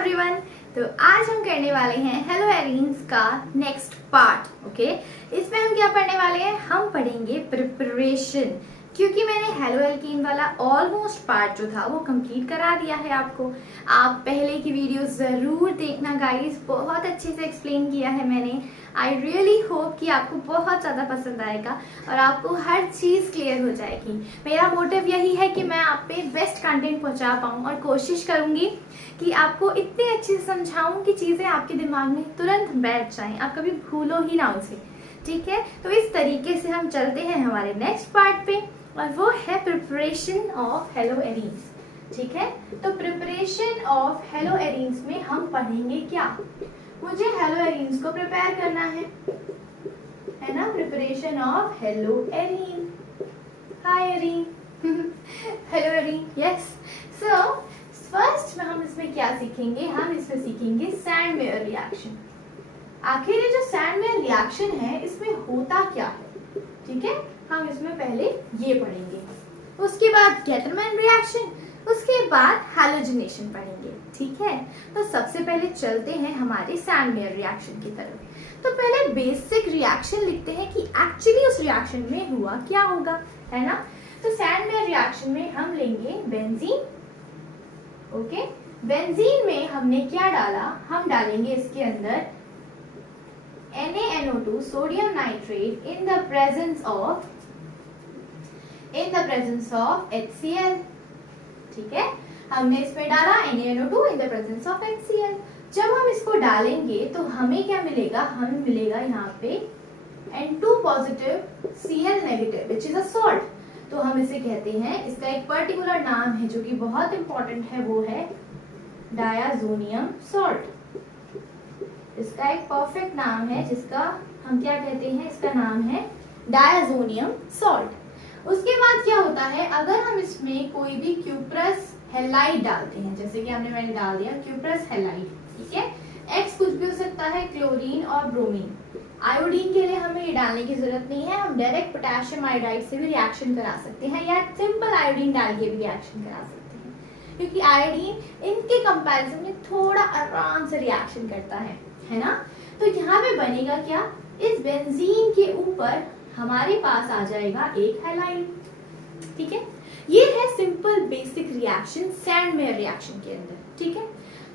Everyone. तो आज हम करने वाले हैं हेलो एरीन्स का नेक्स्ट पार्ट। ओके, इसमें हम क्या पढ़ने वाले हैं? हम पढ़ेंगे प्रिपरेशन, क्योंकि मैंने हेलो एल्कीन वाला ऑलमोस्ट पार्ट जो था वो कंप्लीट करा दिया है आपको। आप पहले की वीडियो ज़रूर देखना गाइस, बहुत अच्छे से एक्सप्लेन किया है मैंने। आई रियली होप कि आपको बहुत ज़्यादा पसंद आएगा और आपको हर चीज़ क्लियर हो जाएगी। मेरा मोटिव यही है कि मैं आप पे बेस्ट कंटेंट पहुंचा पाऊँ और कोशिश करूँगी कि आपको इतने अच्छे से समझाऊँ कि चीज़ें आपके दिमाग में तुरंत बैठ जाएं, आप कभी भूलो ही ना उसे। ठीक है, तो इस तरीके से हम चलते हैं हमारे नेक्स्ट पार्ट पे, और वो है प्रिपरेशन ऑफ हेलो एरीन्स। ठीक है, तो प्रिपरेशन ऑफ हेलो एरीन्स में हम पढ़ेंगे क्या? मुझे हेलो एरीन्स को प्रिपेयर करना है ना। Preparation of hello arene. Hi arene. Hello arene, yes. So first में हम इसमें क्या सीखेंगे? हम इसमें सीखेंगे सैंड मेयर रिएक्शन। आखिर ये जो सैंड मेयर रिएक्शन है इसमें होता क्या है? ठीक है, हम इसमें पहले ये पढ़ेंगे, उसके बाद गेटरमैन रिएक्शन, उसके बाद हैलोजिनेशन पढ़ेंगे। ठीक है, तो सबसे पहले चलते हैं हमारे सैंड मेयर रिएक्शन की तरफ। तो पहले बेसिक रिएक्शन लिखते हैं कि एक्चुअली उस रिएक्शन में हुआ क्या होगा, है ना। तो सैंड मेयर रिएक्शन में हम लेंगे बेंजीन। ओके, बेंजीन में हमने क्या डाला? हम डालेंगे इसके अंदर NaNO2 sodium nitrate in the presence of HCl। ठीक है, हमने इसमें डाला NaNO2 in the presence of HCl। जब हम इसको डालेंगे तो हमें क्या मिलेगा? हमें मिलेगा यहाँ पे N2 positive Cl negative which is a salt। तो हम इसे कहते हैं, इसका एक पर्टिकुलर नाम है जो कि बहुत इंपॉर्टेंट है, वो है डायाजोनियम सॉल्ट। इसका एक परफेक्ट नाम है जिसका हम क्या कहते हैं? इसका नाम है डायाजोनियम सॉल्ट। उसके बाद क्या होता है? अगर हम इसमें कोई भी क्यूप्रस हैलाइड डालते हैं, जैसे कि मैंने डाल दिया क्यूप्रस हैलाइड, ठीक है, एक्स कुछ भी हो सकता है, क्लोरीन और ब्रोमीन। आयोडीन के लिए हमें ये डालने की जरूरत नहीं है, हम डायरेक्ट पोटेशियम आयोडाइड से भी रिएक्शन करा सकते हैं या सिंपल आयोडीन डाल के भी रिएक्शन करा सकते हैं, क्योंकि आयोडीन इनके कंपैरिजन में थोड़ा आराम से रिएक्शन करता है ना। तो यहाँ पे बनेगा क्या? इस बेंजीन के ऊपर हमारे पास आ जाएगा एक हैलाइड। ठीक है, ये है simple basic reaction sand mayor reaction के अंदर। ठीक है,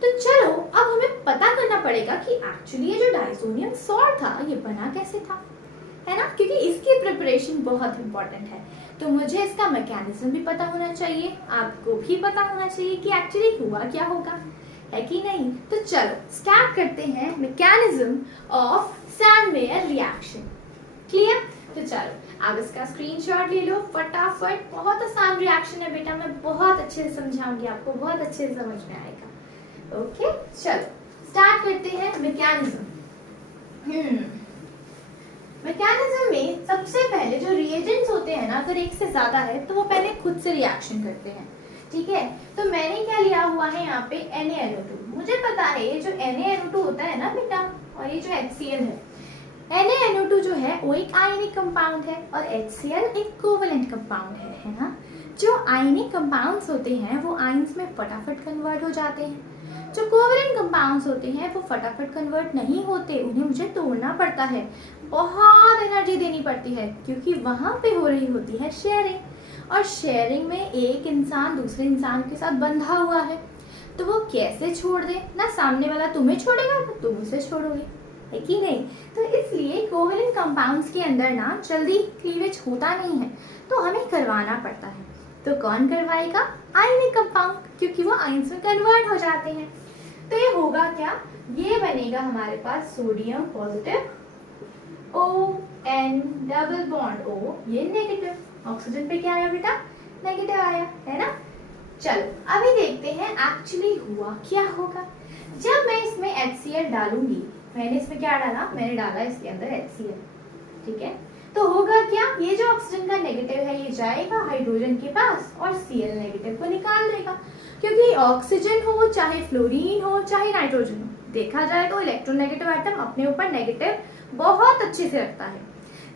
तो चलो अब हमें पता करना पड़ेगा कि एक्चुअली ये जो डायसोनियम सॉल्ट था ये बना कैसे था, है ना, क्योंकि इसकी प्रिपरेशन बहुत इंपॉर्टेंट है। तो मुझे इसका मैकेनिज्म भी पता होना चाहिए, आपको भी पता होना चाहिए कि एक्चुअली हुआ क्या होगा, है कि नहीं। तो चलो स्टार्ट करते हैं mechanism of sand mayor reaction. Clear? तो चलो आप इसका स्क्रीनशॉट ले लो फटाफट। बहुत आसान रिएक्शन है बेटा, मैं बहुत अच्छे से समझाऊंगी आपको, बहुत अच्छे से समझ में आएगा। ओके, चलो स्टार्ट करते हैं मैकेनिज्म। मैकेनिज्म में सबसे पहले जो रिएजेंट्स होते हैं ना, अगर एक से ज्यादा है तो वो पहले खुद से रिएक्शन करते हैं। ठीक है, तो मैंने क्या लिया हुआ है यहाँ पे NaNO2। मुझे पता है ये जो NaNO2 होता है ना बेटा, और ये जो HCl है, NaNO2 जो है वो एक आयनिक कंपाउंड है और HCl एक कोवेलेंट कंपाउंड है ना। जो आयनिक कंपाउंड्स होते हैं वो आयंस में फटाफट कन्वर्ट हो जाते हैं। जो कोवेलेंट कंपाउंड्स होते हैं वो फटाफट कन्वर्ट नहीं होते, उन्हें मुझे तोड़ना पड़ता है, बहुत एनर्जी देनी पड़ती है, क्योंकि वहां पे हो रही होती है शेयरिंग, और शेयरिंग में एक इंसान दूसरे इंसान के साथ बंधा हुआ है, तो वो कैसे छोड़ दे? ना सामने वाला तुम्हें छोड़ेगा ना तुम उसे छोड़ोगे, है कि नहीं। तो इसलिए कोवेलेंट कंपाउंड्स के अंदर ना जल्दी क्लीवेज होता नहीं है, तो हमें करवाना पड़ता है। तो कौन करवाएगा? आयनिक कंपाउंड, क्योंकि वो आयंस में कन्वर्ट हो जाते हैं। तो ये होगा क्या? ये बनेगा हमारे पास sodium positive ON double bond O, ये नेगेटिव। ऑक्सीजन पे क्या आया बेटा? नेगेटिव आया, है ना। चलो अभी देखते हैं एक्चुअली हुआ क्या होगा। जब मैं इसमें HCl डालूंगी, मैंने इसमें क्या डाला? मैंने डाला इसके अंदर HCl। ठीक है, तो होगा क्या? ये जो ऑक्सीजन का नेगेटिव है ये जाएगा हाइड्रोजन के पास और Cl नेगेटिव को निकाल देगा, क्योंकि ऑक्सीजन हो चाहे फ्लोरीन हो चाहे नाइट्रोजन हो, देखा जाए तो इलेक्ट्रोनेगेटिव एटम अपने ऊपर नेगेटिव बहुत अच्छे से रखता है।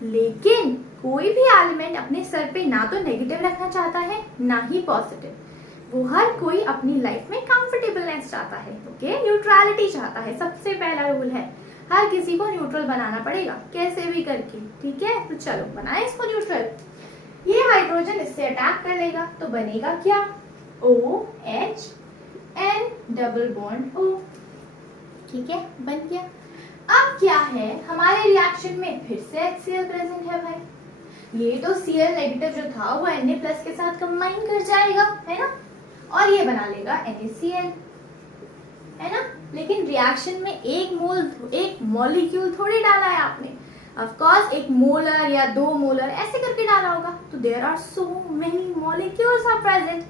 लेकिन कोई भी एलिमेंट अपने सर पे ना तो नेगेटिव रखना चाहता है ना ही पॉजिटिव। वो हर कोई अपनी लाइफ में कंफर्टेबलनेस चाहता है, ओके, न्यूट्रलिटी चाहता है। सबसे पहला रूल है हर किसी को न्यूट्रल बनाना पड़ेगा कैसे भी करके, ठीक है। तो चलो बनाए इसको न्यूट्रल। ये हाइड्रोजन इससे अटैक कर लेगा तो बनेगा क्या, OH N double bond O, ठीक है, बन गया। अब क्या है हमारे रिएक्शन में फिर से HCl प्रेजेंट है भाई। ये तो Cl नेगेटिव जो था वो Na प्लस के साथ कंबाइन कर जाएगा, है ना, और ये बना लेगा NaCl, है ना। लेकिन रिएक्शन में एक मॉलिक्यूल थोड़ी डाला है आपने, ऑफ कोर्स एक मोलर या 2 मोलर ऐसे करके डाला होगा। तो there are so many molecules are present.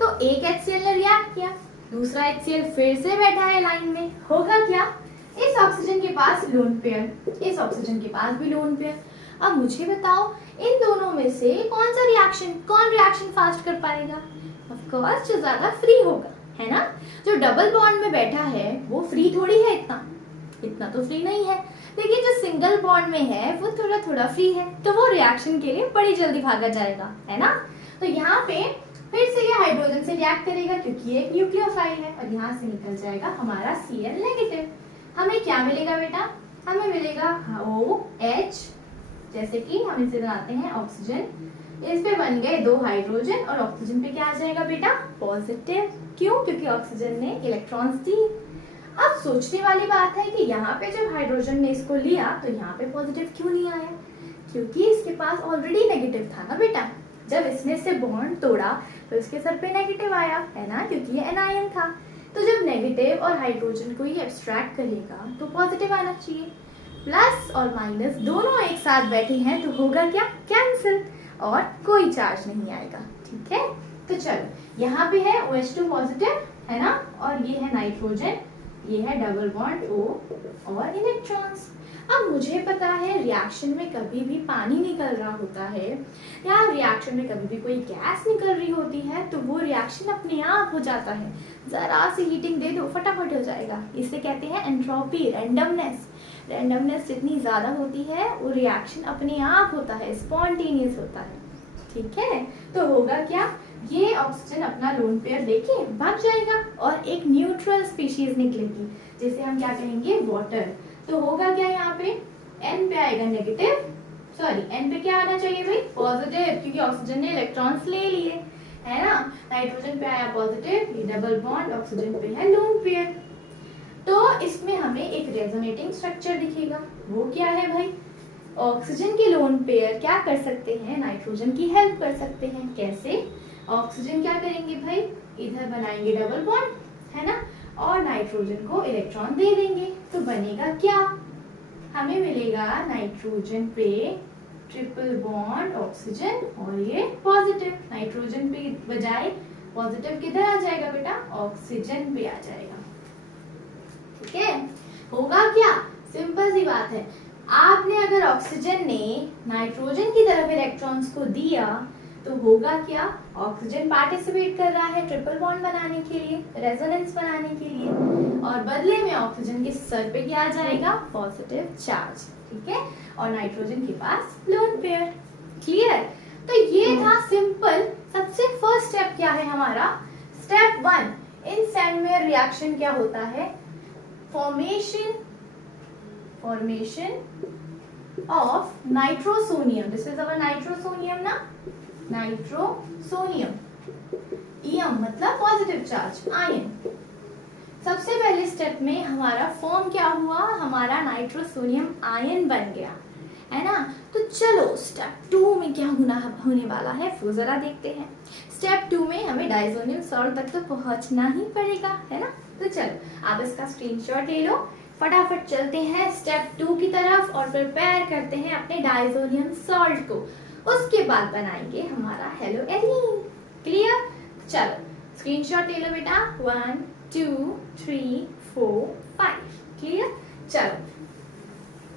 तो एक HCl ने रिएक्ट किया, दूसरा HCl फिर से बैठा है लाइन में, होगा क्या, इस ऑक्सीजन के पास लोन पेयर, इस ऑक्सीजन के पास भी लोन पेयर। अब मुझे बताओ इन दोनों में से कौन रिएक्शन फास्ट कर पाएगा, ऑफ कोर्स जो ज्यादा फ्री होगा, है ना। जो डबल बॉन्ड में बैठा है वो फ्री थोड़ी है, इतना तो फ्री नहीं है, लेकिन जो सिंगल बॉन्ड में है वो थोड़ा थोड़ा फ्री है, तो वो रिएक्शन के लिए बड़ी जल्दी भागा जाएगा, है ना। तो यहाँ पे फिर से ये हाइड्रोजन से रिएक्ट करेगा क्योंकि ये एक न्यूक्लियोफाइल है, और यहाँ से निकल जाएगा हमारा Cl नेगेटिव। हमें क्या मिलेगा बेटा, हमें मिलेगा OH, जैसे कि हम इसे बनाते हैं ऑक्सीजन, इस पे बन गए 2 हाइड्रोजन और ऑक्सीजन पे क्या आ जाएगा बेटा, पॉजिटिव। क्यों, क्योंकि ऑक्सीजन ने इलेक्ट्रॉन्स दी। अब सोचने वाली बात है कि यहाँ पे जब हाइड्रोजन ने इसको लिया तो यहाँ पे पॉजिटिव क्यों नहीं आया, क्योंकि इसके पास ऑलरेडी नेगेटिव था ना बेटा। जब इसने से बॉन्ड तोड़ा तो इसके सर पे नेगेटिव आया, है ना, क्योंकि ये एनायन था। तो जब नेगेटिव और हाइड्रोजन को ये एब्स्ट्रैक्ट करेगा तो पॉजिटिव आना चाहिए। प्लस और माइनस दोनों एक साथ बैठे हैं तो होगा क्या, कैंसिल, और कोई चार्ज नहीं आएगा, ठीक है। तो चलो यहाँ पे है OH2 पॉजिटिव, है ना, और ये है नाइट्रोजन, ये है डबल बॉन्ड O और इलेक्ट्रॉन्स। अब मुझे पता है रिएक्शन में कभी भी पानी निकल रहा होता है या रिएक्शन में कभी भी कोई गैस निकल रही होती है तो वो रिएक्शन अपने आप हो जाता है, जरा सी हीटिंग दे दो फटाफट हो जाएगा। इसे कहते हैं एंट्रोपी, रैंडमनेस जितनी ज्यादा होती है वो रिएक्शन अपने आप होता है, स्पॉन्टेनियस होता है, ठीक है। तो होगा क्या, ये ऑक्सीजन अपना लोन पेयर लेके भाग जाएगा और एक न्यूट्रल स्पीशीज निकलेगी जिसे हम क्या कहेंगे, वाटर। तो होगा क्या, यहाँ पे N पे आएगा नेगेटिव, सॉरी N पे क्या आना चाहिए भाई, पॉजिटिव, क्योंकि ऑक्सीजन ने इलेक्ट्रॉन्स ले लिए, है ना। नाइट्रोजन पे आया पॉजिटिव, ये डबल बॉन्ड, ऑक्सीजन पे है लोन पेयर। तो इसमें हमें एक रेजोनेटिंग स्ट्रक्चर दिखेगा, वो क्या है भाई, ऑक्सीजन के लोन पेयर क्या कर सकते हैं, नाइट्रोजन की हेल्प कर सकते हैं। कैसे, ऑक्सीजन क्या करेंगे भाई, इधर बनाएंगे डबल बॉन्ड, है ना, और नाइट्रोजन को इलेक्ट्रॉन दे देंगे तो बनेगा क्या, हमें मिलेगा नाइट्रोजन पे ट्रिपल बॉन्ड ऑक्सीजन और ये पॉजिटिव। नाइट्रोजन पे बजाय पॉजिटिव किधर आ जाएगा बेटा, ऑक्सीजन पे आ जाएगा, ठीक है। होगा क्या, सिंपल सी बात है, आपने अगर ऑक्सीजन ने नाइट्रोजन की तरफ इलेक्ट्रॉन्स को दिया तो होगा क्या, ऑक्सीजन पार्टिसिपेट कर रहा है ट्रिपल बॉन्ड बनाने के लिए, रेजोनेंस बनाने के लिए, और बदले में ऑक्सीजन के सर पे क्या आ जाएगा, पॉजिटिव चार्ज, ठीक है, और नाइट्रोजन के पास लोन पेयर। क्लियर। तो ये था सिंपल। सबसे फर्स्ट स्टेप क्या है हमारा, स्टेप 1 इन सैंडवेयर रिएक्शन क्या होता है, formation of nitrosonium. This is our nitrosonium ना, नाइट्रोसोनियम, ईएम मतलब पॉजिटिव चार्ज, आयन। सबसे पहले स्टेप में हमारा फॉर्म क्या हुआ, हमारा नाइट्रोसोनियम आयन बन गया, है ना। तो चलो स्टेप 2 में क्या होने वाला है वो जरा देखते हैं। स्टेप 2 में हमें डाइजोनियम सॉल्ट तक तो पहुंचना ही पड़ेगा, है ना। तो चलो आप इसका स्क्रीनशॉट ले लो, फटाफट चलते हैं स्टेप 2 की तरफ और प्रिपेयर करते हैं अपने डाइजोनियम सॉल्ट को, उसके बाद बनाएंगे हमारा हेलो एलीन। क्लियर। चलो स्क्रीनशॉट ले लो बेटा, 1 2 3 4 5। क्लियर। चलो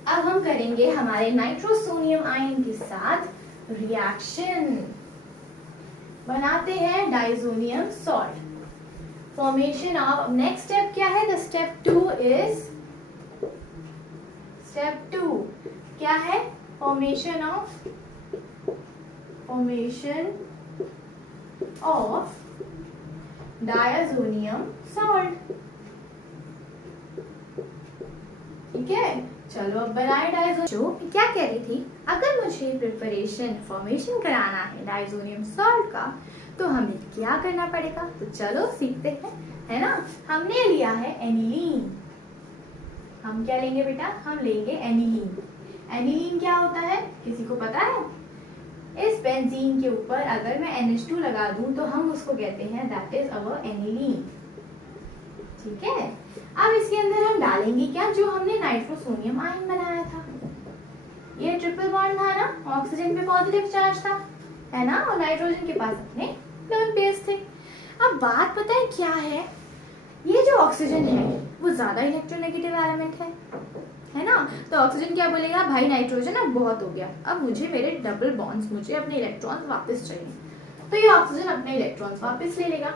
अब हम करेंगे हमारे नाइट्रोसोनियम आयन के साथ रिएक्शन, बनाते हैं diazonium salt, formation of. Next step क्या है, द स्टेप 2 इज, स्टेप 2 क्या है, फॉर्मेशन ऑफ डायज़ोनियम सॉल्ट। ठीक है, चलो अब बनाए डायज़ोनियम। जो मैं क्या कह रही थी, अगर मुझे प्रिपरेशन फॉर्मेशन कराना है डायज़ोनियम सॉल्ट का तो हमें क्या करना पड़ेगा, तो चलो सीखते हैं, है ना। हमने लिया है एनिलीन। हम क्या लेंगे बेटा, हम लेंगे एनिलीन। एनिलीन क्या होता है, किसी को पता है? इस बेंजीन के ऊपर अगर मैं NH2 लगा दूं तो हम उसको कहते हैं दैट इज अवर एनिलीन। ठीक है, अब इसके अंदर हम डालेंगे क्या, जो हमने नाइट्रोसोनियम आयन बनाया था। ये ट्रिपल बॉन्ड था ना, ऑक्सीजन पे पॉजिटिव चार्ज था, है ना, और नाइट्रोजन के पास अपने लोन पेयर्स थे। अब बात पता है क्या है, ये जो ऑक्सीजन है वो ज्यादा इलेक्ट्रोनेगेटिव एलिमेंट है ना। तो ऑक्सीजन क्या बोलेगा, भाई नाइट्रोजन अब बहुत हो गया, अब मुझे मेरे डबल बॉन्ड्स, मुझे अपने इलेक्ट्रॉन्स वापस चाहिए। तो ये ऑक्सीजन अपने इलेक्ट्रॉन्स वापस ले लेगा।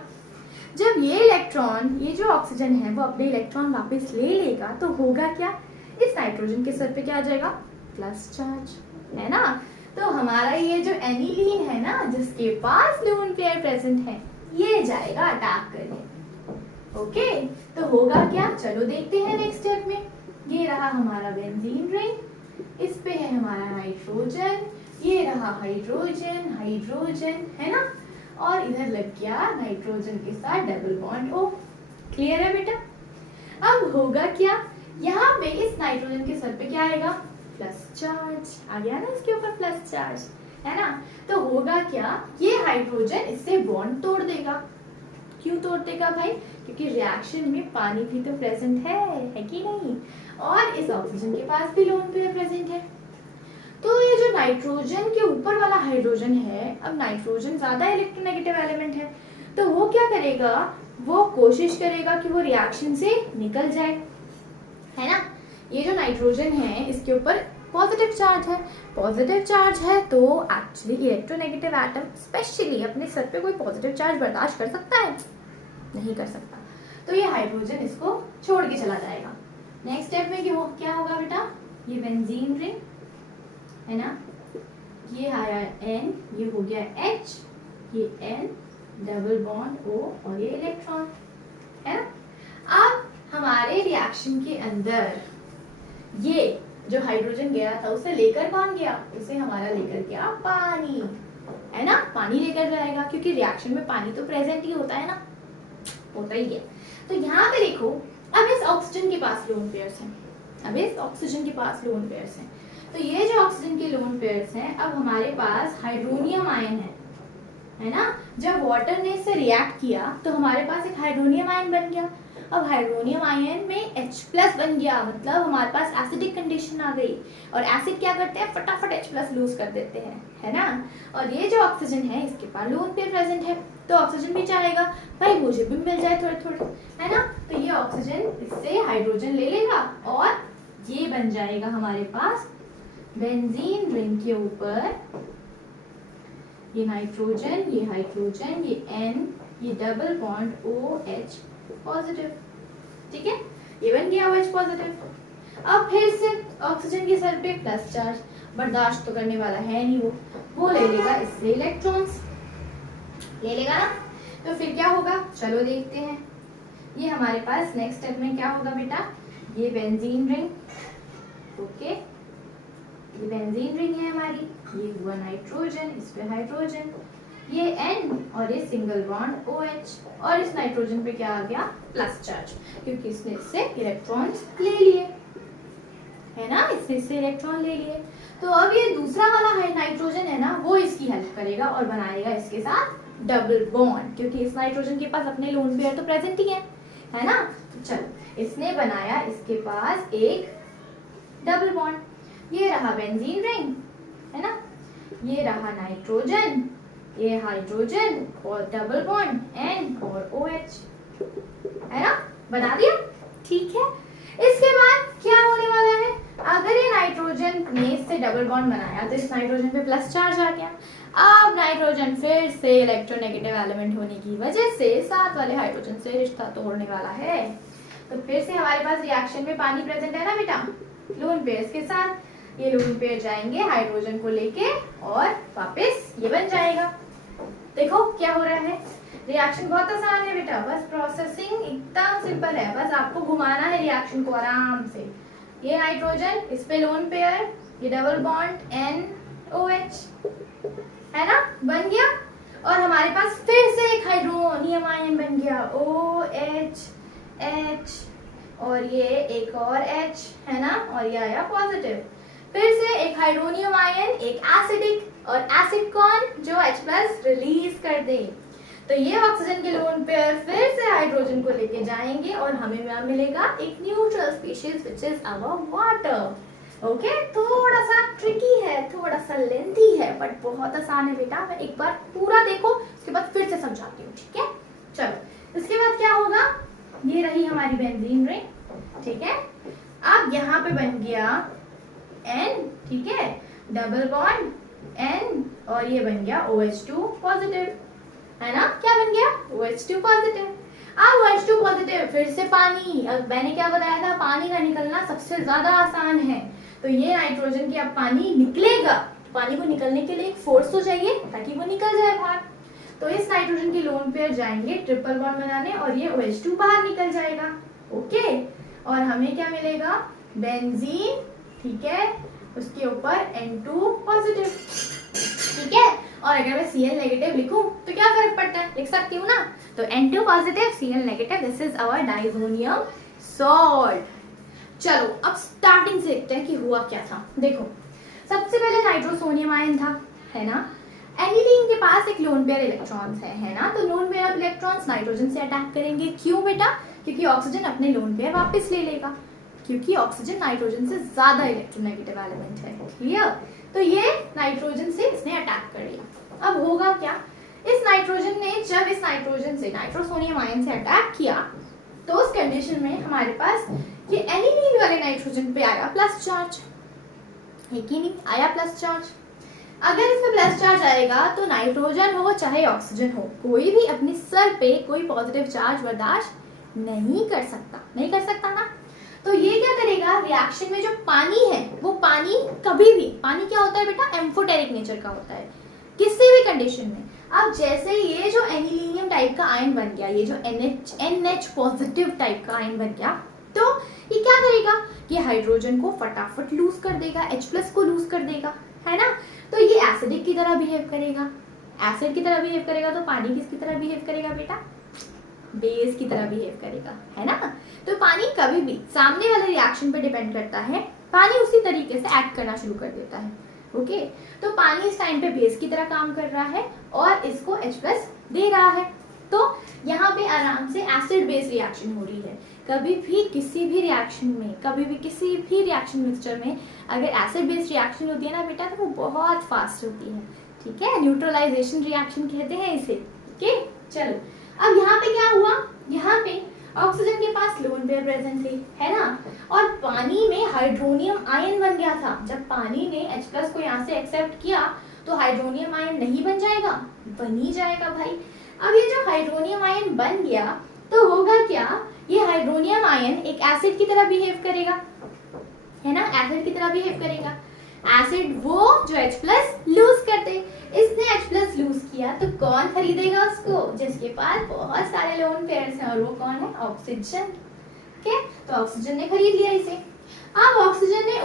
जब ये इलेक्ट्रॉन, ये जो ऑक्सीजन है वो अपने इलेक्ट्रॉन वापस ले लेगा तो होगा क्या, इस नाइट्रोजन के सर पे क्या आ जाएगा, प्लस चार्ज, है ना। तो हमारा ये जो एनिलीन है ना, जिसके पास लोन पेयर प्रेजेंट है, ये जाएगा अटैक करने। ओके, तो होगा क्या, चलो देखते हैं नेक्स्ट स्टेप में। ये रहा हमारा बेंजीन रिंग, इस पे है हमारा नाइट्रोजन, ये रहा हाइड्रोजन, हाइड्रोजन, है ना, और इधर लग गया नाइट्रोजन के साथ डबल बॉन्ड O। क्लियर है बेटा। अब होगा क्या, यहाँ पे इस नाइट्रोजन के सर पे क्या आएगा, प्लस चार्ज आ गया ना, इसके ऊपर प्लस चार्ज, है ना। तो होगा क्या, ये हाइड्रोजन इससे बॉन्ड तोड़ देगा। क्यों तोड़ देगा भाई, क्योंकि रिएक्शन में पानी भी तो प्रेजेंट है कि नहीं, और इस ऑक्सीजन के पास भी लोन पेयर प्रेजेंट है। तो ये जो नाइट्रोजन के ऊपर वाला हाइड्रोजन है, अब नाइट्रोजन ज्यादा इलेक्ट्रोनेगेटिव एलिमेंट है, तो वो क्या करेगा, वो कोशिश करेगा कि वो रिएक्शन से निकल जाए, है ना। ये जो नाइट्रोजन है इसके ऊपर पॉजिटिव चार्ज है, पॉजिटिव चार्ज है तो एक्चुअली इलेक्ट्रोनेगेटिव एटम स्पेशली अपने सर पे कोई पॉजिटिव चार्ज बर्दाश्त कर सकता है, नहीं कर सकता। तो ये हाइड्रोजन इसको छोड़ के चला जाएगा। नेक्स्ट स्टेप में क्या होगा बेटा, ये बेंजीन रिंग है ना, ये आया N, ये हो गया H, ये N, डबल बॉन्ड O, और ये इलेक्ट्रॉन, है ना। अब हमारे रिएक्शन के अंदर ये जो हाइड्रोजन गया था उसे लेकर कौन गया, उसे हमारा लेकर गया पानी, है ना। पानी लेकर जाएगा क्योंकि रिएक्शन में पानी तो प्रेजेंट ही होता है ना, होता ही है। तो यहाँ पे देखो, अब इस ऑक्सीजन के पास लोन पेयर्स हैं, अब इस ऑक्सीजन के पास लोन पेयर्स हैं, तो ये जो ऑक्सीजन के लोन पेयर्स हैं, अब हमारे पास हाइड्रोनियम आयन है ना। जब वाटर ने इससे रिएक्ट किया तो हमारे पास एक हाइड्रोनियम आयन बन गया। अब हाइड्रोनियम आयन में H+ बन गया, मतलब हमारे पास एसिडिक कंडीशन आ गई, और एसिड क्या करते हैं, फटाफट H+ लूज कर देते हैं, है ना। और ये जो ऑक्सीजन है इसके पास लोन पेयर प्रेजेंट है, तो ऑक्सीजन भी चाहेगा भाई मुझे भी मिल जाए थोड़े थोड़े, है ना। तो ये ऑक्सीजन इससे हाइड्रोजन ले लेगा और ये बन जाएगा हमारे पास बेंजीन रिंग के ऊपर ये नाइट्रोजन, ये हाइड्रोजन, ये N, ये डबल बॉन्ड OH पॉजिटिव, ठीक है, ये बन गया OH पॉजिटिव। अब फिर से ऑक्सीजन के सर पे प्लस चार्ज, बर्दाश्त तो करने वाला है नहीं, वो ले लेगा इससे इलेक्ट्रॉन्स, ले लेगा ना। तो फिर क्या होगा, चलो देखते हैं। ये हमारे पास नेक्स्ट स्टेप में क्या होगा बेटा, ये बेंजीन रिंग, ओके, ये बेंजीन रिंग है हमारी, ये हुआ नाइट्रोजन, इस पे हाइड्रोजन, ये N, और ये सिंगल बॉन्ड OH, और इस नाइट्रोजन पे क्या आ गया, प्लस चार्ज, क्योंकि इसने इससे इलेक्ट्रॉन्स ले लिए, है ना, इसने इससे इलेक्ट्रॉन ले लिए। तो अब ये दूसरा वाला नाइट्रोजन है ना, वो इसकी हेल्प करेगा और बनाएगा इसके साथ डबल बॉन्ड, क्योंकि इस नाइट्रोजन के पास अपने लोन पेयर तो प्रेजेंट ही है ना। तो चलो, इसने बनाया इसके पास एक डबल बॉन्ड, ये रहा बेंजीन रिंग, है ना, ये रहा नाइट्रोजन, ये हाइड्रोजन, और डबल बॉन्ड N और OH, है ना, बना दिया, ठीक है। इसके बाद क्या होने वाला है, अगर ये नाइट्रोजन ने इससे डबल बॉन्ड बनाया तो इस नाइट्रोजन पे प्लस चार्ज आ गया। अब नाइट्रोजन फिर से इलेक्ट्रोनेगेटिव एलिमेंट होने की वजह से साथ वाले हाइड्रोजन से रिश्ता तोड़ने वाला है, तो फिर से हमारे पास रिएक्शन में पानी प्रेजेंट है ना बेटा, लोन पेयर्स के साथ। ये लोन पेयर जाएंगे हाइड्रोजन को लेके और वापस ये बन जाएगा। देखो क्या हो रहा है, रिएक्शन बहुत आसान है बेटा, बस प्रोसेसिंग एकदम सिंपल है, बस आपको घुमाना है रिएक्शन को आराम से। ये नाइट्रोजन, इस पे लोन पेयर, ये डबल बॉन्ड NOH है ना, बन गया। और हमारे पास फिर से एक हाइड्रोनियम आयन बन गया OH H, और ये एक और H है ना, और ये आया पॉजिटिव। फिर से एक हाइड्रोनियम आयन, एक एसिडिक, और एसिड कौन, जो H+ रिलीज कर दे। तो ये ऑक्सीजन के लोन पेयर फिर से हाइड्रोजन को लेके जाएंगे और हमें क्या मिलेगा, एक neutral species which is our water. Okay, थोड़ा सा ट्रिकी है, थोड़ा सा लेंथी है, बट बहुत आसान है बेटा। मैं एक बार पूरा देखो, उसके बाद फिर से समझाती हूँ, ठीक है। चलो, इसके बाद क्या होगा, ये रही हमारी बेंजीन रिंग, ठीक है। अब यहाँ पे बन गया N, ठीक है, डबल बॉन्ड N, और ये बन गया OH2 पॉजिटिव, है ना। क्या बन गया, OH2 पॉजिटिव। अब OH2 पॉजिटिव, फिर से पानी। अब मैंने क्या बताया था, पानी का निकलना सबसे ज्यादा आसान है। तो ये नाइट्रोजन के अब पानी निकलेगा, पानी को निकलने के लिए एक फोर्स तो चाहिए ताकि वो निकल जाए बाहर। तो इस नाइट्रोजन के लोन पेयर जाएंगे ट्रिपल बॉन्ड बनाने, और ये OH2 बाहर निकल जाएगा। ओके, और हमें क्या मिलेगा, बेंजीन, ठीक है, उसके ऊपर N2 पॉजिटिव, ठीक है। और अगर मैं Cl नेगेटिव लिखूं तो क्या फर्क पड़ता है, लिख सकती हूँ ना। तो N2 positive, Cl negative, this is our diazonium salt. चलो, अब स्टार्टिंग से देखते हैं कि हुआ क्या था। देखो, सबसे पहले नाइट्रोसोनियम आयन था, है ना। एनिलीन के पास एक लोन पेयर इलेक्ट्रॉन्स है ना। तो लोन पेयर इलेक्ट्रॉन्स नाइट्रोजन से अटैक करेंगे। क्यों बेटा, क्योंकि ऑक्सीजन अपने लोन पेयर वापस ले लेगा, क्योंकि ऑक्सीजन नाइट्रोजन से ज्यादा इलेक्ट्रोनेगेटिव एलिमेंट है। क्लियर। तो ये नाइट्रोजन से इसने अटैक कर लिया। अब होगा क्या, इस नाइट्रोजन ने जब इस नाइट्रोजन से नाइट्रोसोनियम आयन से अटैक किया, तो उस कंडीशन में हमारे पास ये एनिलीन वाले नाइट्रोजन पे आया प्लस चार्ज, है कि नहीं, आया प्लस चार्ज। अगर इसमें प्लस चार्ज आएगा तो नाइट्रोजन हो चाहे ऑक्सीजन हो, कोई भी अपने सर पे कोई पॉजिटिव चार्ज बर्दाश्त नहीं कर सकता ना। तो ये क्या करेगा, रिएक्शन में जो पानी है, वो पानी कभी भी, पानी क्या होता है बेटा, एम्फोटेरिक नेचर का होता है किसी भी कंडीशन में। अब जैसे ये जो एनिलीनियम टाइप का आयन बन गया, ये जो NH पॉजिटिव टाइप का आयन बन गया, तो ये क्या करेगा, ये हाइड्रोजन को फटाफट लूज कर देगा, H+ को लूज कर देगा, है ना। तो ये एसिडिक की तरह बिहेव करेगा, एसिड की तरह बिहेव करेगा। तो पानी किसकी तरह बिहेव करेगा बेटा, बेस की तरह बिहेव करेगा, है ना। तो पानी कभी भी सामने वाले रिएक्शन पे डिपेंड करता है, पानी उसी तरीके से एक्ट करना शुरू कर देता है। ओके, तो पानी इस टाइम पे बेस की तरह काम कर रहा है और इसको H+ दे रहा है। तो यहाँ पे आराम से एसिड बेस रिएक्शन हो रही है। कभी भी किसी भी रिएक्शन में, कभी भी किसी भी रिएक्शन मिक्सचर में अगर एसिड बेस रिएक्शन होती है ना बेटा, तो वो बहुत फास्ट होती है, ठीक है। न्यूट्रलाइजेशन रिएक्शन कहते हैं इसे। ओके, चलो, अब यहाँ पे क्या हुआ, यहाँ पे ऑक्सीजन के पास लोन पेयर प्रेजेंट थी, है ना, और पानी में हाइड्रोनियम आयन बन गया था। जब पानी ने H+ को यहाँ से एक्सेप्ट किया तो हाइड्रोनियम आयन नहीं बन जाएगा, बन ही जाएगा भाई। अब ये जो हाइड्रोनियम आयन बन गया, तो होगा क्या, ये हाइड्रोनियम आयन एक एसिड की तरह बिहेव करेगा, है ना, एसिड की तरह बिहेव करेगा। एसिड वो जो H+ लूज कर दे, इसने H+ लूज किया तो कौन खरीदेगा उसको, जिसके पास बहुत सारे लोन पेयर्स हैं, और वो कौन है, ऑक्सीजन। ओके, तो ऑक्सीजन ने खरीद लिया इसे। अब ऑक्सीजन ने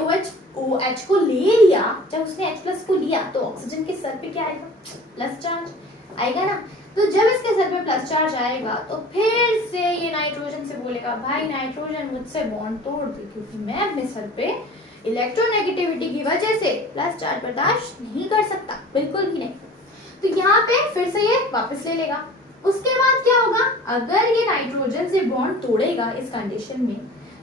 OH को ले लिया, जब उसने H+ को लिया तो ऑक्सीजन के सर पे क्या आएगा, प्लस चार्ज आएगा ना। तो जब इसके सर पे प्लस चार्ज आएगा तो फिर से ये नाइट्रोजन से बोलेगा, भाई नाइट्रोजन मुझसे बॉन्ड तोड़ दे, क्योंकि मैं अपने सर पे इलेक्ट्रोनेगेटिविटी की वजह से प्लस चार्ज बर्दाश्त नहीं कर सकता, बिल्कुल भी नहीं। तो यहाँ पे फिर से ये वापस ले लेगा। उसके बाद क्या होगा, अगर ये नाइट्रोजन से बॉन्ड तोड़ेगा इस कंडीशन में,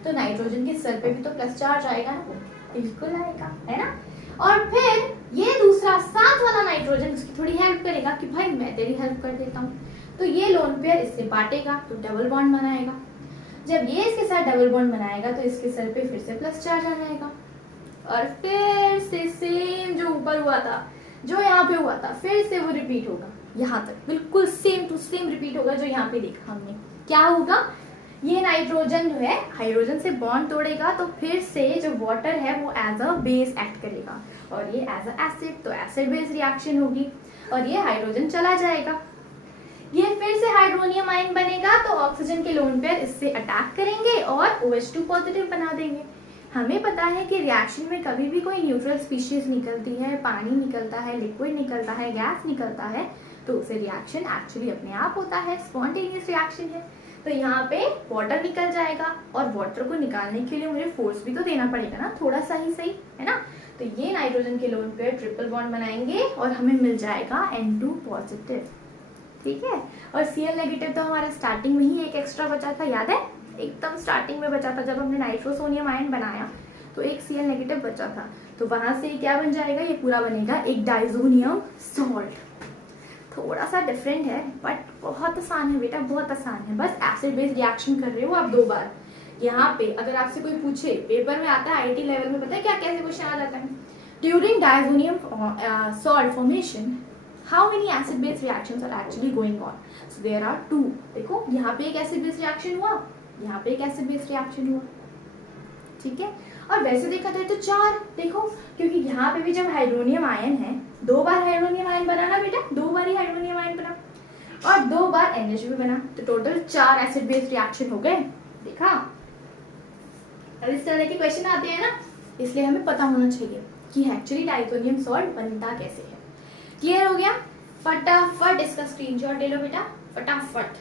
तो नाइट्रोजन के सर पे भी तो प्लस चार्ज आएगा ना, बिल्कुल आएगा, है ना। और फिर ये दूसरा साथ वाला नाइट्रोजन उसकी थोड़ी हेल्प करेगा कि भाई मैं तेरी हेल्प कर देता हूँ, तो ये लोन पेयर इससे बांटेगा तो डबल बॉन्ड बनाएगा। जब ये इसके साथ डबल बॉन्ड बनाएगा तो इसके सर पे फिर से प्लस चार्ज आ जाएगा, और फिर से सेम जो ऊपर हुआ था, जो यहाँ पे हुआ था, फिर से वो रिपीट होगा, यहाँ तक बिल्कुल सेम टू सेम रिपीट होगा जो यहाँ पे देखा हमने। क्या होगा, ये नाइट्रोजन जो है हाइड्रोजन से बॉन्ड तोड़ेगा, तो फिर से जो वाटर है वो एज अ बेस एक्ट करेगा, और ये एज अ एसिड, तो एसिड बेस रिएक्शन होगी और ये हाइड्रोजन चला जाएगा। ये फिर से हाइड्रोनियम आयन बनेगा तो ऑक्सीजन के लोन पेयर इससे अटैक करेंगे और OH2 पॉजिटिव बना देंगे। हमें पता है कि रिएक्शन में कभी भी कोई न्यूट्रल स्पीशीज निकलती है, पानी निकलता है, लिक्विड निकलता है, गैस निकलता है, तो उसे रिएक्शन एक्चुअली अपने आप होता है, स्पॉन्टेनियस रिएक्शन है। तो यहाँ पे वाटर निकल जाएगा और वाटर को निकालने के लिए मुझे फोर्स भी तो देना पड़ेगा ना, थोड़ा सा ही सही है ना। तो ये नाइट्रोजन के लोन पेयर ट्रिपल बॉन्ड बनाएंगे और हमें मिल जाएगा N2 पॉजिटिव, ठीक है। और Cl नेगेटिव तो हमारा स्टार्टिंग में ही एक एक्स्ट्रा बचा था, याद है, एकदम स्टार्टिंग में बचा था जब हमने नाइट्रोसोनियम आयन बनाया तो एक Cl नेगेटिव बचा था। तो वहां से क्या बन जाएगा, ये पूरा बनेगा एक डाइजोनियम सॉल्ट। थोड़ा सा डिफरेंट है बट बहुत आसान है बेटा, बहुत आसान है। बस एसिड बेस रिएक्शन कर रहे हो आप 2 बार। यहाँ पे अगर आपसे कोई पूछे, पेपर में आता है आईटी लेवल में, पता है क्या कैसे क्वेश्चन आ जाता है, during diazonium salt formation how many acid base reactions are actually going on. So there are 2। देखो यहाँ पे एक एसिड बेस रिएक्शन हुआ, यहाँ पे एक एसिड बेस रिएक्शन हुआ, ठीक है। और वैसे देखा जाए तो 4, देखो क्योंकि यहाँ पे भी जब हाइड्रोनियम आयन है, 2 बार हाइड्रोनियम आयन बना ना बेटा, 2 बार ही हाइड्रोनियम आयन बना और 2 बार NH भी बना, तो टोटल 4 एसिड बेस रिएक्शन हो गए। देखा, अब इस तरह के क्वेश्चन आते हैं ना, इसलिए हमें पता होना चाहिए कि एक्चुअली डाइजोनियम सॉल्ट बनता कैसे है। क्लियर हो गया? फटाफट इसका स्क्रीनशॉट ले लो बेटा, फटाफट।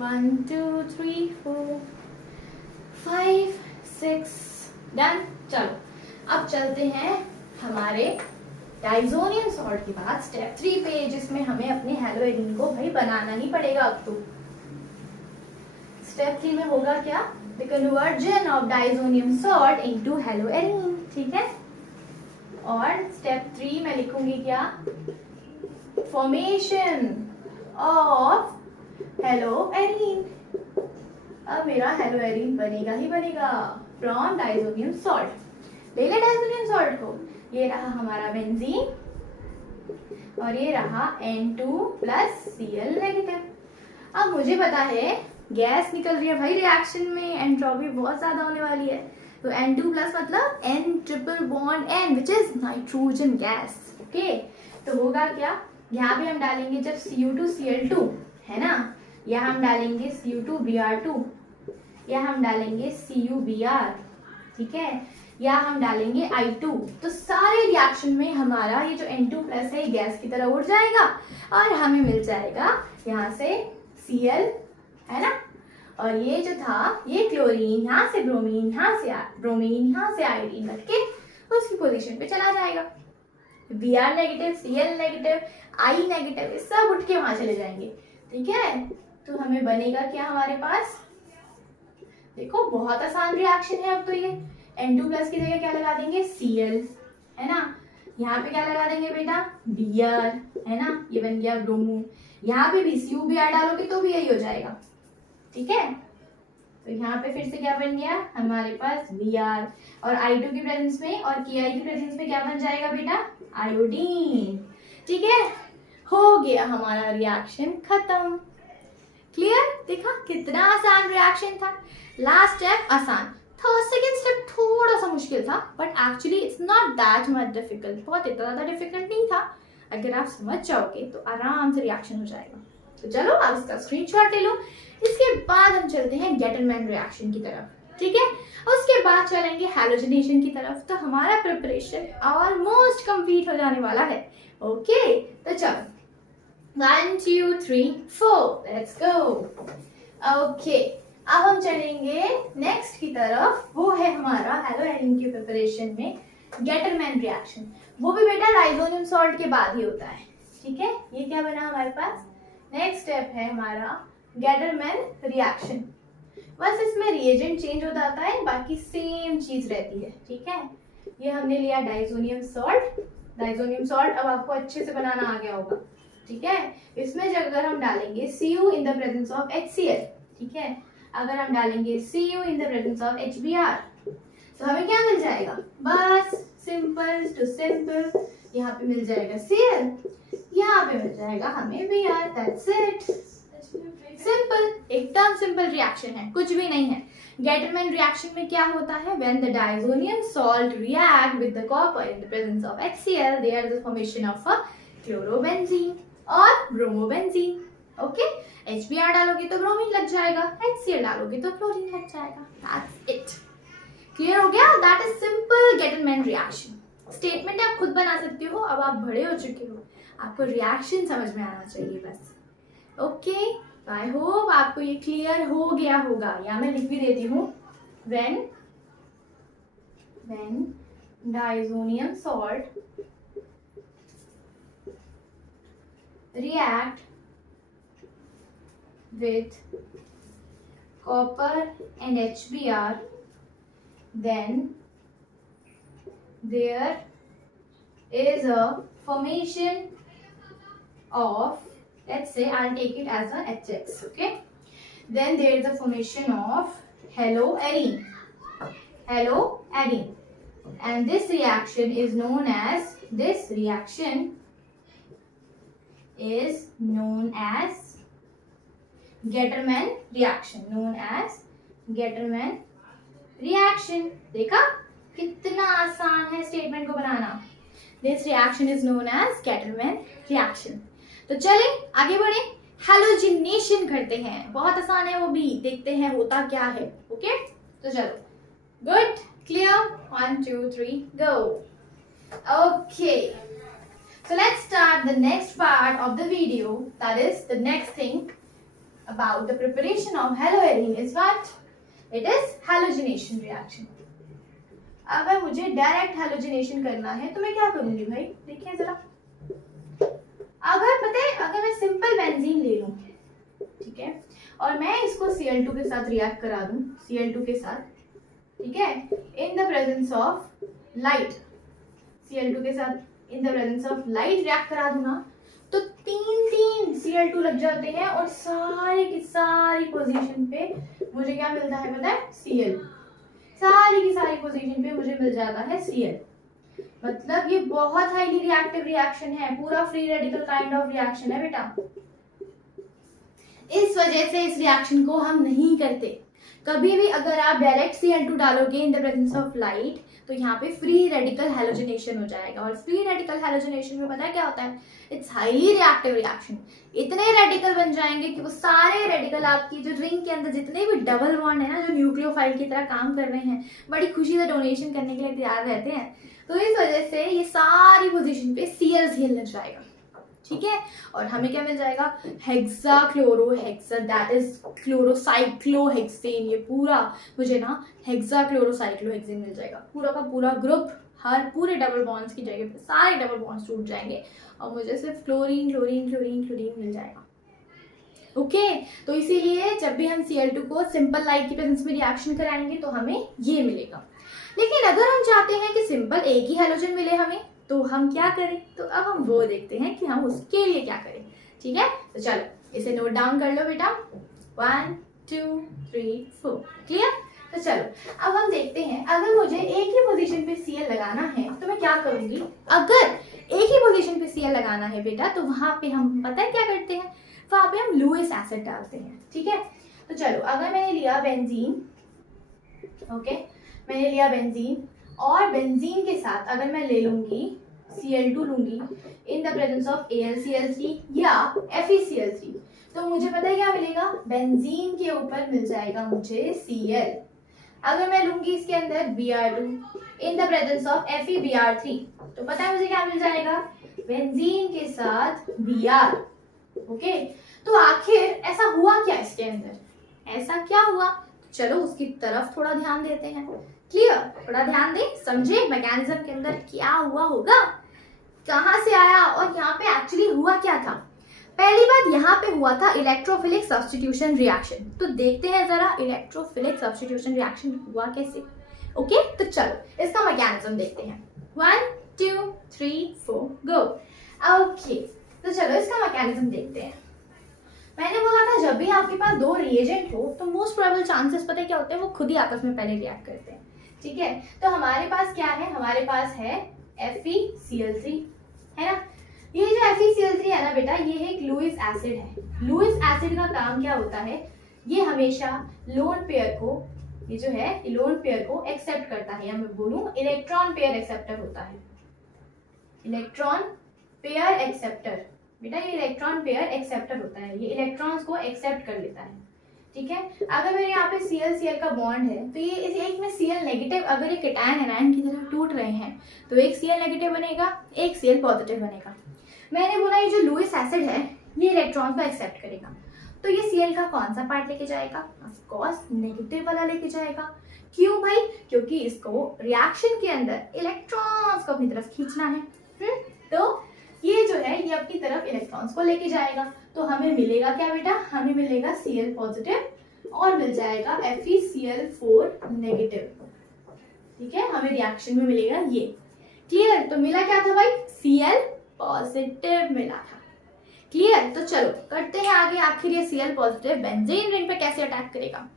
1 2 3 4 5 6 डन। चलो अब चलते हैं हमारे डाइजोनियम सॉल्ट के बाद स्टेप 3 पे, जिसमें हमें अपने हैलोएरीन को भाई बनाना ही पड़ेगा। अब तो स्टेप 3 में होगा क्या, the conversion of diazonium salt into haloarene, ठीक है। और स्टेप 3 में लिखूंगी क्या, फॉर्मेशन ऑफ हैलोएरीन। अब मेरा हैलोएरीन बनेगा ही बनेगा फ्रॉम डाइजोनियम सॉल्ट। ले ले डाइजोनियम सॉल्ट को, ये रहा हमारा बेंजीन और ये रहा N2 प्लस Cl नेगेटिव। अब मुझे पता है गैस निकल रही है भाई रिएक्शन में, एंट्रोपी बहुत ज्यादा होने वाली है, तो N2 प्लस मतलब N triple bond N which is nitrogen gas, okay. तो होगा क्या, यहाँ पे हम डालेंगे जब Cu2Cl2 है ना, या हम डालेंगे Cu2Br2, या हम डालेंगे CuBr, ठीक है, या हम डालेंगे I2। तो सारे रिएक्शन में हमारा ये जो N2 प्लस है गैस की तरह उड़ जाएगा और हमें मिल जाएगा यहाँ से Cl, है ना। और ये जो था ये क्लोरीन यहाँ से ब्रोमीन, यहाँ से ब्रोमीन, यहाँ से आयोडीन रख के उसकी पोजीशन पे चला जाएगा। Br negative, Cl negative, I negative, ये सब उठ के वहां चले जाएंगे, ठीक है। तो हमें बनेगा क्या हमारे पास, देखो बहुत आसान रिएक्शन है। अब तो ये N2 प्लस की जगह क्या लगा देंगे, Cl, है ना। यहाँ पे क्या लगा देंगे बेटा, Br, है ना, ये बन गया ब्रोमो। यहाँ पे भी CuBr डालोगे तो भी यही हो जाएगा, ठीक है। तो यहाँ पे फिर से क्या बन गया हमारे पास Br, और I2 की प्रेजेंस में और Ki की प्रेजेंस में क्या बन जाएगा बेटा, आयोडीन, ठीक है। हो गया हमारा रिएक्शन खत्म। क्लियर? देखा कितना आसान रिएक्शन था। लास्ट स्टेप आसान था, सेकंड स्टेप थोड़ा सा मुश्किल था, but actually it's not that much difficult, बहुत इतना ज्यादा डिफिकल्ट नहीं था। अगर आप समझ जाओगे तो आराम से रिएक्शन हो जाएगा। तो चलो आप इसका स्क्रीनशॉट ले लो। इसके बाद हम चलते हैं गेटलमैन रिएक्शन की तरफ, ठीक है। उसके बाद चलेंगे हैलोजनेशन की तरफ। तो हमारा प्रिपरेशन ऑलमोस्ट कंप्लीट हो जाने वाला है, ओके। तो चलो 1 2 3 4 लेट्स गो, ओके। अब हम चलेंगे नेक्स्ट की तरफ, वो है हमारा हैलोएरीन की प्रिपरेशन में गेटलमैन रिएक्शन। वो भी बेटा डाइजोनियम सॉल्ट के बाद ही होता है, ठीक है। ये क्या बना हमारे पास, नेक्स्ट स्टेप है हमारा गेटलमैन रिएक्शन। बस इसमें रिएजेंट चेंज हो जाता है, बाकी सेम चीज रहती है, ठीक है। ये हमने लिया डाइजोनियम सॉल्ट। डाइजोनियम सॉल्ट अब आपको अच्छे से बनाना आ गया होगा, ठीक है। इसमें जब अगर हम डालेंगे Cu in the presence of HCl, ठीक है, अगर हम डालेंगे Cu in the presence of HBr, तो हमें क्या मिल जाएगा, बस सिंपल टू सिंपल, यहाँ पे मिल जाएगा Cl, यहाँ पे मिल जाएगा हमें Br, दैट्स इट। सिंपल, एकदम सिंपल रिएक्शन है, कुछ भी नहीं है। गेटलमैन रिएक्शन में क्या होता है, when the diazonium salt react with the copper in the presence of HCl, there is the formation of a chlorobenzene, और ब्रोमोबेंजीन। ओके, HBr डालोगे तो ब्रोमीन लग जाएगा, HCl डालोगे तो क्लोरीन लग जाएगा। That's it. क्लियर हो गया? That is simple Gattermann reaction. Statement आप खुद बना सकते हो, अब आप बड़े हो चुके हो, आपको रिएक्शन समझ में आना चाहिए बस। ओके, आई होप आपको ये क्लियर हो गया होगा, या मैं लिख भी देती हूँ। When diazonium salt react with copper and HBr, then there is a formation of, let's say I'll take it as a HX, okay, then there is a formation of haloarine, and this reaction is known as Getterman reaction। देखा कितना आसान है statement को बनाना। This reaction is known as Gattermann reaction. तो चले आगे बढ़े, हैलोजिनेशन करते हैं। बहुत आसान है वो भी, देखते हैं होता क्या है। ओके, तो चलो, good, clear, 1 2 3 go। Okay, so let's start the next part of the video, that is the next thing about the preparation of haloarine is what? It is halogenation reaction। अगर मुझे डायरेक्ट हैलोजिनेशन करना है तो मैं क्या करूंगी भाई, देखिए जरा। अगर मैं सिंपल बेंजीन ले लूं, ठीक है, और मैं इसको Cl2 के साथ रिएक्ट करा दूं, Cl2 के साथ, ठीक है, इन the presence of light, Cl2 के साथ इन the presence of light react करा दूं ना, तो तीन Cl2 लग जाते हैं और सारी की सारी पोजीशन पे मुझे क्या मिलता है पता है? Cl। सारी की सारी पोजीशन पे मुझे मिल जाता है Cl। मतलब ये बहुत हाईली रिएक्टिव रिएक्शन है, पूरा free radical kind of reaction है बेटा। इस वजह से इस रिएक्शन को हम नहीं करते। कभी भी अगर आप डायरेक्ट Cl2 डालोगे इन द प्रेजेंस ऑफ लाइट, तो यहाँ पे फ्री रेडिकल हैलोजिनेशन हो जाएगा। और फ्री रेडिकल हैलोजिनेशन में पता है क्या होता है? It's highly reactive reaction. इतने रेडिकल बन जाएंगे कि वो सारे रेडिकल आपकी जो रिंग के अंदर जितने भी डबल बॉन्ड है ना, जो न्यूक्लियोफाइल की तरह काम कर रहे हैं, बड़ी खुशी से डोनेशन करने के लिए तैयार रहते हैं। तो इस वजह से ये सारी पोजीशन पे Cl लग जाएगा, ठीक है, और हमें क्या मिल जाएगा? हेक्साक्लोरोहेक्सेन, दैट इज क्लोरोसाइक्लोहेक्सेन। ये पूरा मुझे ना हेक्साक्लोरोसाइक्लोहेक्सेन मिल जाएगा। पूरा का पूरा ग्रुप, हर पूरे डबल बॉन्ड्स की जगह पे सारे डबल बॉन्ड्स टूट जाएंगे और मुझे सिर्फ क्लोरीन मिल जाएगा। ओके, तो इसीलिए जब भी हम Cl2 को सिंपल लाइट की प्रेजेंस में रिएक्शन कराएंगे तो हमें ये मिलेगा। लेकिन अगर हम चाहते हैं कि सिंपल एक ही हैलोजन मिले हमें, तो हम क्या करें? तो अब हम वो देखते हैं कि हम उसके लिए क्या करें, ठीक है। तो चलो इसे नोट डाउन कर लो बेटा, 1 2 3 4, क्लियर। तो चलो अब हम देखते हैं, अगर मुझे एक ही पोजीशन पे Cl लगाना है तो मैं क्या करूंगी। अगर एक ही पोजीशन पे Cl लगाना है बेटा, तो वहां पे हम पता है क्या करते हैं? वहां पे हम लुईस एसिड डालते हैं, ठीक है। तो चलो अगर मैंने लिया बेंजीन, ओके, मैंने लिया बेंजीन, और बेंजीन के साथ अगर मैं ले लूंगी Cl2 लूंगी इन द प्रेजेंस ऑफ AlCl3 या FeCl3, तो मुझे पता है क्या मिलेगा? बेंजीन के ऊपर मिल जाएगा मुझे Cl। अगर मैं लूंगी इसके अंदर Br2 in the presence of FeBr3, तो पता है मुझे क्या मिल जाएगा? बेंजीन के साथ Br। ओके, तो आखिर ऐसा हुआ क्या इसके अंदर? ऐसा क्या हुआ? चलो उसकी तरफ थोड़ा ध्यान देते हैं। क्लियर, थोड़ा ध्यान दें, समझे मैकेनिज्म के अंदर क्या हुआ होगा, कहां से आया और यहाँ पे एक्चुअली हुआ क्या था। पहली बात यहाँ पे हुआ था इलेक्ट्रोफिलिक सब्स्टिट्यूशन रिएक्शन। तो देखते हैं जरा इलेक्ट्रोफिलिक सब्स्टिट्यूशन रिएक्शन हुआ कैसे। ओके, तो चलो इसका मैकेनिज्म देखते हैं। 1 2 3 4 गो। ओके, तो चलो इसका मैकेनिज्म देखते हैं। मैंने बोला था जब भी आपके पास दो रिएजेंट हो तो मोस्ट प्रोबेबल चांसेस पता है क्या होते हैं? वो खुद ही आपस में पहले रिएक्ट करते हैं, ठीक है। तो हमारे पास क्या है? हमारे पास है FeCl3, है ना। ये जो FeCl3 है ना बेटा, ये एक लुईस एसिड है। लुईस एसिड का काम क्या होता है? ये हमेशा लोन पेयर को, ये जो है लोन पेयर को एक्सेप्ट करता है, या मैं बोलूं इलेक्ट्रॉन पेयर एक्सेप्टर होता है। इलेक्ट्रॉन पेयर एक्सेप्टर, बेटा ये इलेक्ट्रॉन पेयर एक्सेप्टर होता है, ये इलेक्ट्रॉन्स को एक्सेप्ट कर लेता है, ठीक है। अगर मेरे यहाँ पे Cl का बॉन्ड है तो ये इस एक में Cl नेगेटिव, अगर ये कैटायन एनायन की तरह टूट रहे हैं तो एक Cl नेगेटिव बनेगा, एक Cl पॉजिटिव बनेगा। मैंने बोला ये जो लुईस एसिड है ये इलेक्ट्रॉन को एक्सेप्ट करेगा, तो ये Cl का कौन सा पार्ट लेके जाएगा? ऑफ कोर्स नेगेटिव वाला लेके जाएगा। क्यों भाई? क्योंकि इसको रिएक्शन के अंदर इलेक्ट्रॉन्स को अपनी तरफ खींचना है। तो ये जो है ये अपनी तरफ इलेक्ट्रॉन्स को लेके जाएगा, तो हमें मिलेगा क्या बेटा? हमें मिलेगा Cl पॉजिटिव और मिल जाएगा FeCl4 नेगेटिव, ठीक है। हमें रिएक्शन में मिलेगा ये। क्लियर? तो मिला क्या था भाई? Cl पॉजिटिव मिला था। क्लियर? तो चलो करते हैं आगे। आखिर ये Cl पॉजिटिव बेंजीन रिंग पे कैसे अटैक करेगा,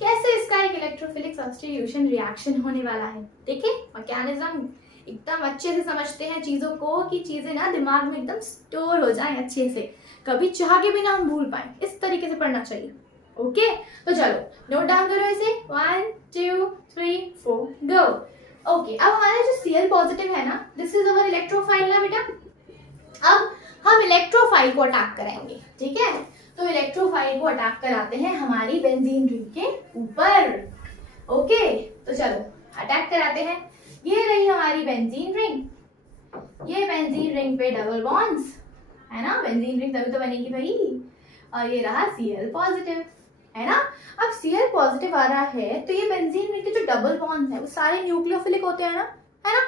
कैसे इसका एक इलेक्ट्रोफिलिक सब्स्टिट्यूशन रिएक्शन होने वाला है। देखिए मैकेनिज्म एकदम अच्छे से समझते हैं चीजों को कि चीजें ना दिमाग में एकदम स्टोर हो जाएं अच्छे से, कभी चाह के भी ना हम भूल पाए, इस तरीके से पढ़ना चाहिए। ओके तो चलो नोट डाउन करो इसे। 1 2 3 4 गो। ओके अब हमारा जो Cl पॉजिटिव है ना, दिस इज अवर इलेक्ट्रोफाइल ना बेटा। अब हम इलेक्ट्रोफाइल को अटैक कराएंगे, ठीक है। तो इलेक्ट्रोफाइल को अटैक कराते हैं हमारी बेंजीन रिंग के ऊपर। ओके तो चलो अटैक कराते हैं। ये रही हमारी बेंजीन रिंग, ये बेंजीन रिंग पे डबल बॉन्ड्स है ना, बेंजीन रिंग तभी तो बनेगी भाई। और ये रहा Cl पॉजिटिव है ना। अब Cl पॉजिटिव आ रहा है तो ये बेंजीन रिंग के जो डबल बॉन्ड्स है वो सारे न्यूक्लियोफिलिक होते हैं ना, है ना।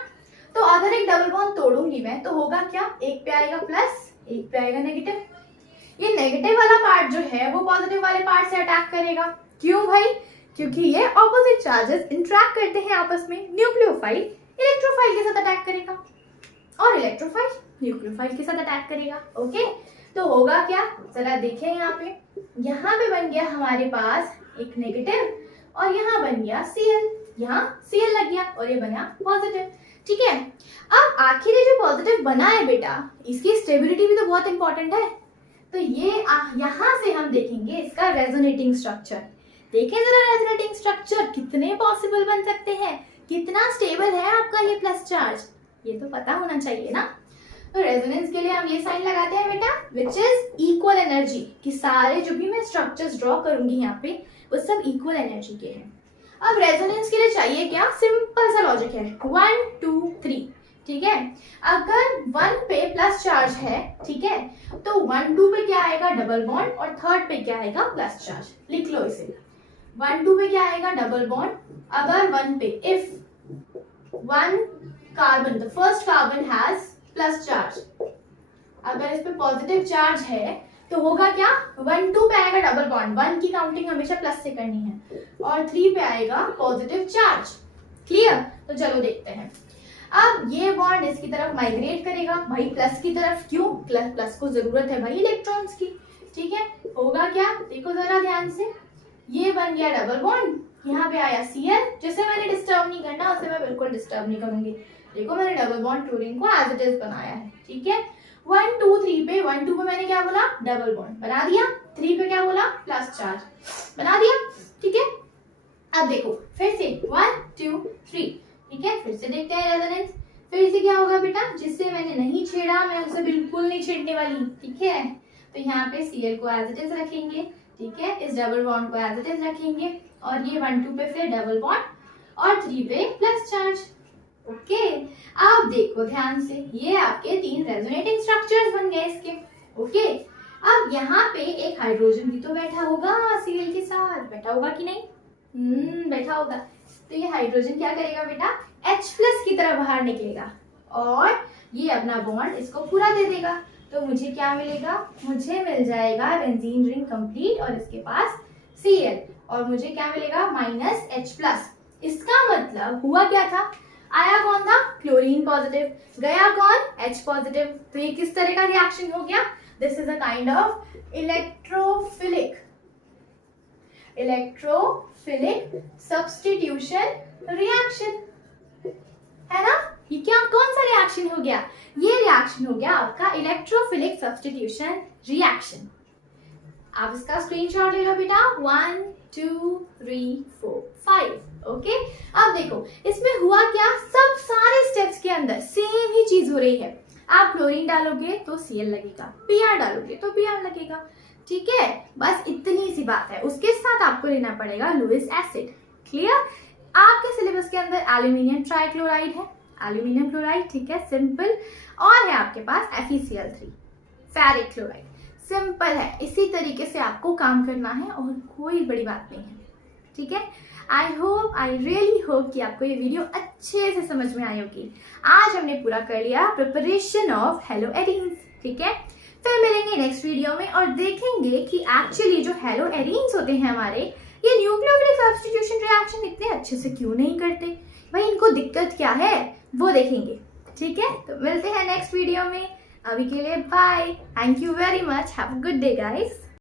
तो अगर एक डबल बॉन्ड तोड़ूंगी मैं तो होगा क्या? एक पे आएगा प्लस, एक पे आएगा नेगेटिव। ये नेगेटिव वाला पार्ट जो है वो पॉजिटिव वाले पार्ट से अटैक करेगा। क्यों भाई? क्योंकि ये ऑपोजिट चार्जेस इंटरैक्ट करते हैं आपस में। न्यूक्लियोफाइल इलेक्ट्रोफाइल के साथ अटैक करेगा और इलेक्ट्रोफाइल न्यूक्लियोफाइल के साथ अटैक करेगा। ओके तो होगा क्या? जरा देखें यहाँ पे बन गया हमारे पास एक नेगेटिव और यहाँ बन गया Cl, यहाँ Cl लग गया और ये बना पॉजिटिव, ठीक है। अब आखिर ये जो पॉजिटिव बना है बेटा, इसकी स्टेबिलिटी भी तो बहुत इंपॉर्टेंट है। तो ये यहाँ से हम देखेंगे इसका रेजोनेटिंग स्ट्रक्चर। देखें जरा रेजोनेटिंग स्ट्रक्चर कितने पॉसिबल बन सकते हैं, कितना स्टेबल है आपका ये प्लस चार्ज, ये तो पता होना चाहिए ना। तो रेजोनेंस के लिए हम ये साइन लगाते हैं बेटा, विच इज इक्वल एनर्जी, कि सारे जो भी मैं स्ट्रक्चर्स ड्रॉ करूंगी यहाँ पे वो सब इक्वल एनर्जी के हैं। अब रेजोनेंस के लिए चाहिए क्या? सिंपल सा लॉजिक है, 1 2 3, ठीक है। अगर 1 पे प्लस चार्ज है, ठीक है, तो 1 2 पे क्या आएगा? डबल बॉन्ड, और थर्ड पे क्या आएगा? Plus charge. लिख लो इसे। 1 2 पे क्या आएगा? Double bond. अगर 1 पे if 1 carbon, the first carbon has plus charge, अगर इस पे पॉजिटिव चार्ज है तो होगा क्या? 1 2 पे आएगा डबल बॉन्ड, 1 की काउंटिंग हमेशा प्लस से करनी है, और 3 पे आएगा पॉजिटिव चार्ज। क्लियर? तो चलो देखते हैं। अब ये बॉन्ड इसकी तरफ माइग्रेट करेगा भाई, प्लस की तरफ। क्यों? प्लस को जरूरत है भाई इलेक्ट्रॉन्स की, ठीक है। होगा क्या? देखो जरा ध्यान से, ये बन गया डबल बॉन्ड, यहाँ पे आया Cl, जिसे मैंने डिस्टर्ब नहीं करना, उसे मैं बिल्कुल डिस्टर्ब नहीं करूंगी। देखो मैंने डबल बॉन्ड क्लोरीन को एज इट इज बनाया है, ठीक है। 1 2 3 पे 1 2 पे मैंने क्या बोला? डबल बॉन्ड बना दिया। 3 पे क्या बोला? प्लस चार्ज बना दिया, ठीक है। अब देखो फिर से 1 2 3, ठीक है। फिर से देखते हैं रेजोनेंस। फिर से क्या होगा बेटा? जिससे मैंने नहीं छेड़ा मैं उसे बिल्कुल नहीं छेड़ने वाली, ठीक है। तो यहाँ पे Cl को एज इट इज रखेंगे, ठीक है। इस डबल बॉन्ड को एज इट इज रखेंगे, और ये 1 2 पे फिर डबल बॉन्ड और 3 पे प्लस चार्ज। ओके अब देखो ध्यान से, ये आपके 3 रेजोनेटिंग स्ट्रक्चर्स बन गए इसके। ओके अब यहाँ पे एक हाइड्रोजन भी तो बैठा होगा Cl के साथ, बैठा होगा कि नहीं? बैठा होगा। तो ये हाइड्रोजन क्या करेगा बेटा? H+ की तरह बाहर निकलेगा और ये अपना बॉन्ड इसको पूरा दे देगा। तो मुझे क्या मिलेगा? मुझे मिल जाएगा बेंजीन रिंग कंप्लीट और इसके पास Cl, और मुझे क्या मिलेगा? -H+। इसका मतलब हुआ क्या था? आया कौन था? क्लोरीन पॉजिटिव, गया कौन? H positive. तो ये किस तरह का रिएक्शन हो गया? This is a kind of electrophilic substitution reaction, है ना। ये क्या, कौन सा रिएक्शन हो गया? ये रिएक्शन हो गया आपका इलेक्ट्रोफिलिक सब्स्टिट्यूशन रिएक्शन। आप इसका स्क्रीनशॉट ले लो बेटा। 1 2 3 4 5। ओके अब देखो इसमें हुआ क्या? सब सारे स्टेप्स के अंदर सेम ही चीज हो रही है। आप क्लोरीन डालोगे तो Cl लगेगा, Br डालोगे तो Br लगेगा, ठीक है। बस इतनी सी बात है। उसके साथ आपको लेना पड़ेगा लुईस एसिड। क्लियर? आपके सिलेबस के अंदर एल्यूमिनियम ट्राइक्लोराइड है, एल्यूमिनियम क्लोराइड, ठीक है, सिंपल। और है आपके पास FeCl3 फेरिक क्लोराइड। सिंपल है, इसी तरीके से आपको काम करना है और कोई बड़ी बात नहीं है, ठीक है। आई रियली होप कि आपको ये वीडियो अच्छे से समझ में आई होगी। आज हमने पूरा कर लिया प्रिपरेशन ऑफ हेलोएरीन्स, ठीक है। फिर मिलेंगे नेक्स्ट वीडियो में और देखेंगे कि एक्चुअली जो हेलोएरीन्स होते हैं हमारे, ये न्यूक्लियोफिलिक सब्स्टिट्यूशन रिएक्शन इतने अच्छे से क्यों नहीं करते, भाई इनको दिक्कत क्या है वो देखेंगे, ठीक है। तो मिलते हैं नेक्स्ट वीडियो में, अभी के लिए bye, thank you very much, have a good day guys.